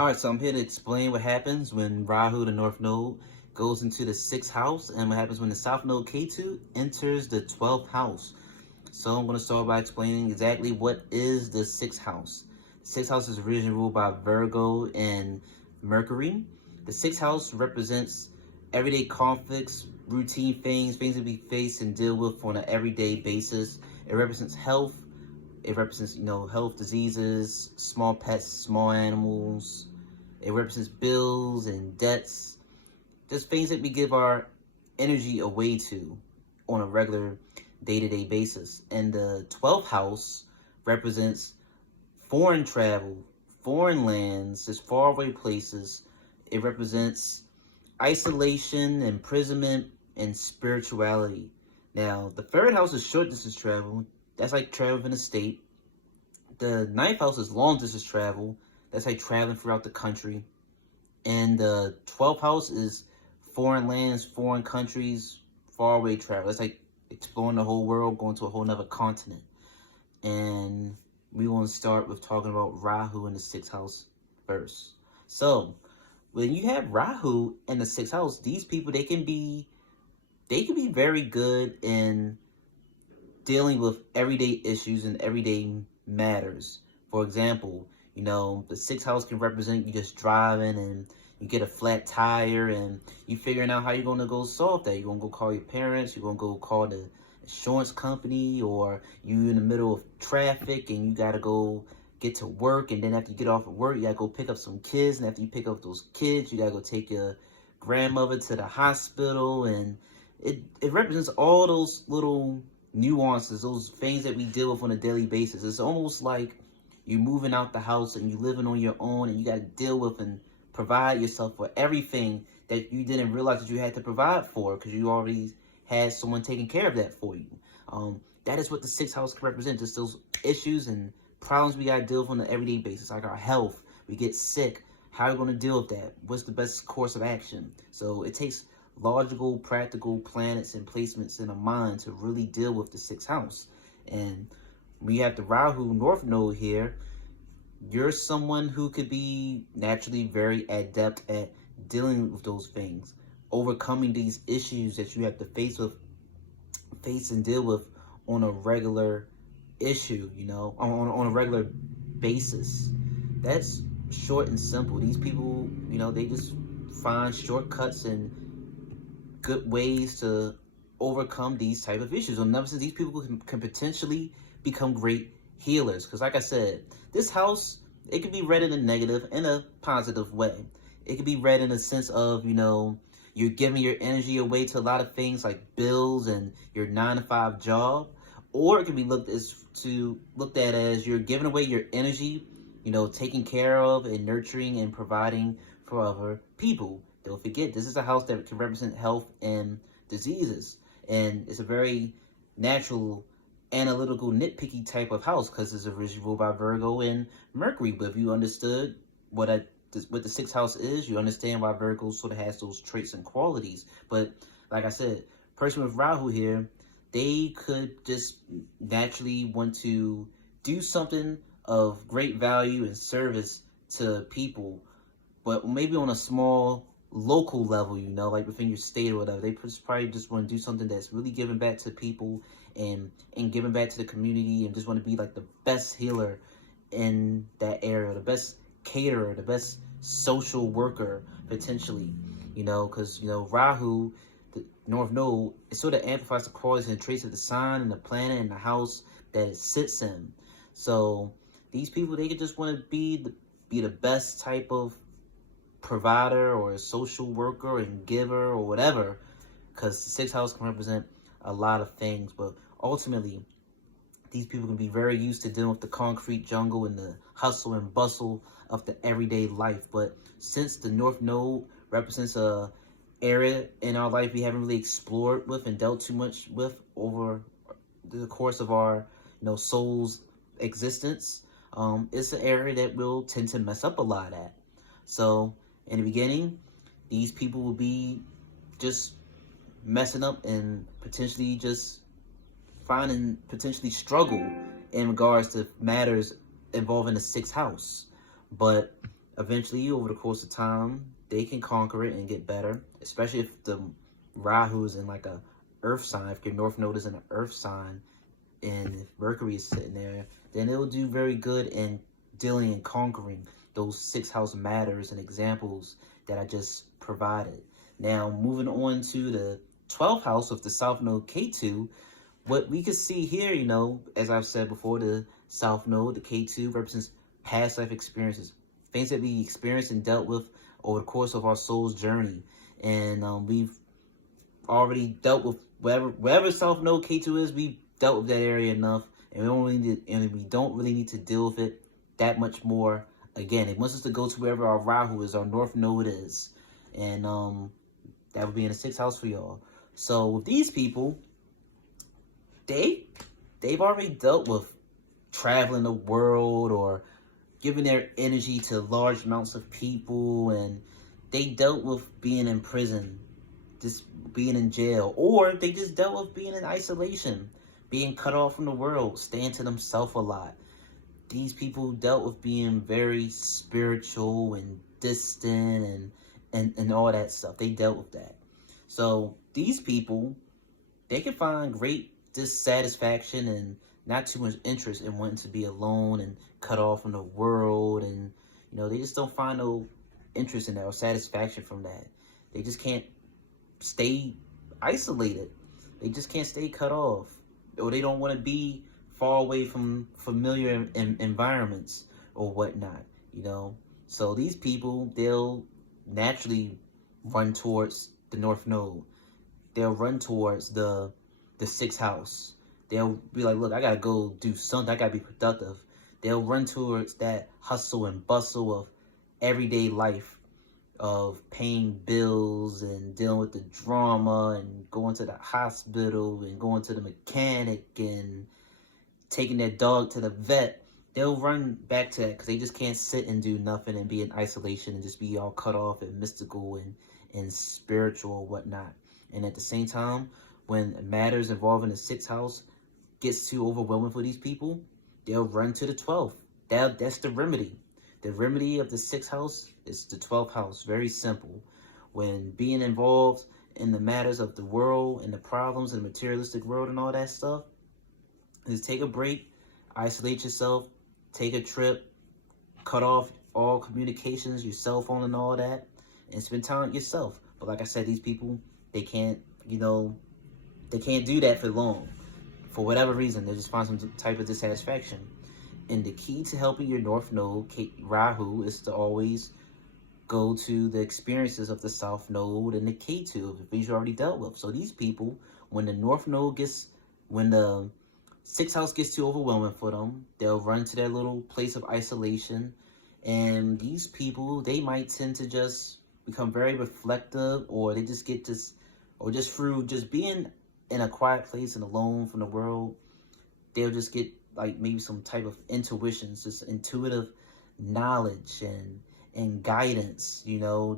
Alright, so I'm here to explain what happens when Rahu, the North Node, goes into the 6th house, and what happens when the South Node Ketu enters the 12th house. So I'm going to start by explaining exactly what is the 6th house. The 6th house is originally ruled by Virgo and Mercury. The 6th house represents everyday conflicts, routine things that we face and deal with on an everyday basis. It represents health. It represents, health, diseases, small pets, small animals. It represents bills and debts, just things that we give our energy away to on a regular day-to-day basis. And the 12th house represents foreign travel, foreign lands, just faraway places. It represents isolation, imprisonment, and spirituality. Now, the 3rd house is short distance travel. That's like traveling in a state. The 9th house is long distance travel. That's like traveling throughout the country. And the 12th house is foreign lands, foreign countries, faraway travel. That's like exploring the whole world, going to a whole nother continent. And we want to start with talking about Rahu in the 6th house first. So, when you have Rahu in the 6th house, these people, they can be very good in dealing with everyday issues and everyday matters. For example, the 6th house can represent you just driving and you get a flat tire and you figuring out how you're going to go solve that. You're going to go call your parents, you're going to go call the insurance company, or you in the middle of traffic and you got to go get to work, and then after you get off of work, you got to go pick up some kids, and after you pick up those kids, you got to go take your grandmother to the hospital, and it represents all those little nuances, those things that we deal with on a daily basis. It's almost like you're moving out the house and you're living on your own, and you got to deal with and provide yourself for everything that you didn't realize that you had to provide for because you already had someone taking care of that for you. That is what the 6th house can represent, just those issues and problems we got to deal with on an everyday basis, like our health. We get sick. How are we going to deal with that? What's the best course of action? So it takes logical, practical planets and placements in a mind to really deal with the 6th house. And we have the Rahu North Node here. You're someone who could be naturally very adept at dealing with those things, overcoming these issues that you have to face and deal with on a regular issue, on a regular basis. That's short and simple. These people, they just find shortcuts and good ways to overcome these type of issues. On the other side, these people can potentially become great healers. Because like I said, this house, it can be read in a negative and a positive way. It can be read in a sense of, you're giving your energy away to a lot of things like bills and your 9-to-5 job. Or it can be looked at as you're giving away your energy, taking care of and nurturing and providing for other people. Don't forget, this is a house that can represent health and diseases. And it's a very natural, analytical, nitpicky type of house because it's originally ruled by Virgo and Mercury. But if you understood what the 6th house is, you understand why Virgo sort of has those traits and qualities. But like I said, person with Rahu here, they could just naturally want to do something of great value and service to people, but maybe on a small local level, like within your state or whatever. They probably just want to do something that's really giving back to people and giving back to the community, and just want to be like the best healer in that area, the best caterer, the best social worker, potentially, because, Rahu, the North Node, it sort of amplifies the qualities and traits of the sign and the planet and the house that it sits in. So these people, they could just want to be the best type of provider or a social worker and giver or whatever, because the 6th house can represent a lot of things. But ultimately, these people can be very used to dealing with the concrete jungle and the hustle and bustle of the everyday life. But since the North Node represents a area in our life we haven't really explored with and dealt too much with over the course of our soul's existence, it's an area that we'll tend to mess up a lot at. So in the beginning, these people will be just messing up and potentially just potentially struggle in regards to matters involving the 6th house. But eventually, over the course of time, they can conquer it and get better, especially if the Rahu is in like a earth sign. If your North Node is in an earth sign and if Mercury is sitting there, then it will do very good in dealing and conquering those 6th house matters and examples that I just provided. Now, moving on to the 12th house of the South Node Ketu, what we can see here, as I've said before, the South Node, the Ketu, represents past life experiences, things that we experienced and dealt with over the course of our soul's journey. And we've already dealt with wherever South Node Ketu is, we've dealt with that area enough, and we don't really need to deal with it that much more. Again, it wants us to go to wherever our Rahu is, our North Node is, and that would be in the 6th house for y'all. So with these people, they've already dealt with traveling the world or giving their energy to large amounts of people, and they dealt with being in prison, just being in jail, or they just dealt with being in isolation, being cut off from the world, staying to themselves a lot. These people dealt with being very spiritual and distant and all that stuff. They dealt with that. So these people, they can find great dissatisfaction and not too much interest in wanting to be alone and cut off from the world, and they just don't find no interest in that or satisfaction from that. They just can't stay isolated. They just can't stay cut off, or they don't want to be far away from familiar environments or whatnot. So these people, they'll naturally run towards the North Node. They'll run towards the 6th house. They'll be like, look, I gotta go do something. I gotta be productive. They'll run towards that hustle and bustle of everyday life, of paying bills and dealing with the drama and going to the hospital and going to the mechanic and taking their dog to the vet. They'll run back to that because they just can't sit and do nothing and be in isolation and just be all cut off and mystical and spiritual or whatnot. And at the same time, when matters involving the 6th house gets too overwhelming for these people, they'll run to the 12th. That's the remedy. The remedy of the 6th house is the 12th house. Very simple. When being involved in the matters of the world and the problems and the materialistic world and all that stuff, is take a break, isolate yourself, take a trip, cut off all communications, your cell phone and all that, and spend time with yourself. But like I said, these people, they can't do that for long. For whatever reason, they just find some type of dissatisfaction. And the key to helping your North Node, Rahu, is to always go to the experiences of the South Node and the Ketu, the things you already dealt with. So these people, when the 6th house gets too overwhelming for them, they'll run to their little place of isolation. And these people, they might tend to just become very reflective, or they just get this, or just through just being in a quiet place and alone from the world, they'll just get like maybe some type of intuitions, just intuitive knowledge and guidance,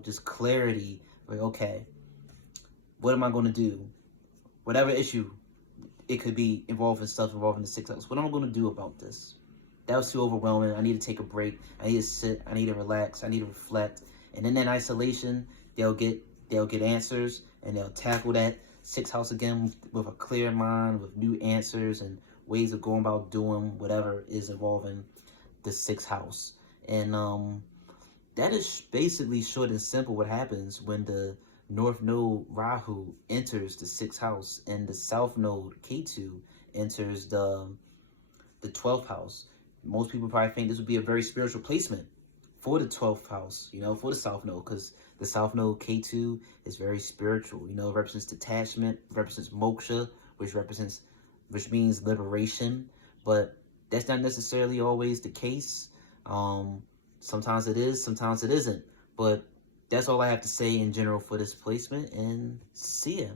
just clarity. Like, okay, what am I going to do? Whatever issue it could be involving the 6th house. What am I going to do about this? That was too overwhelming. I need to take a break. I need to sit. I need to relax. I need to reflect. And in that isolation, they'll get answers, and they'll tackle that 6th house again with a clear mind, with new answers and ways of going about doing whatever is involving the 6th house. And that is basically short and simple what happens when the North Node Rahu enters the 6th house and the South Node Ketu enters the 12th house. Most people probably think this would be a very spiritual placement for the 12th house, for the South Node, because the South Node Ketu is very spiritual. It represents detachment, represents moksha, which means liberation. But that's not necessarily always the case. Sometimes it is, sometimes it isn't. But that's all I have to say in general for this placement, and see ya.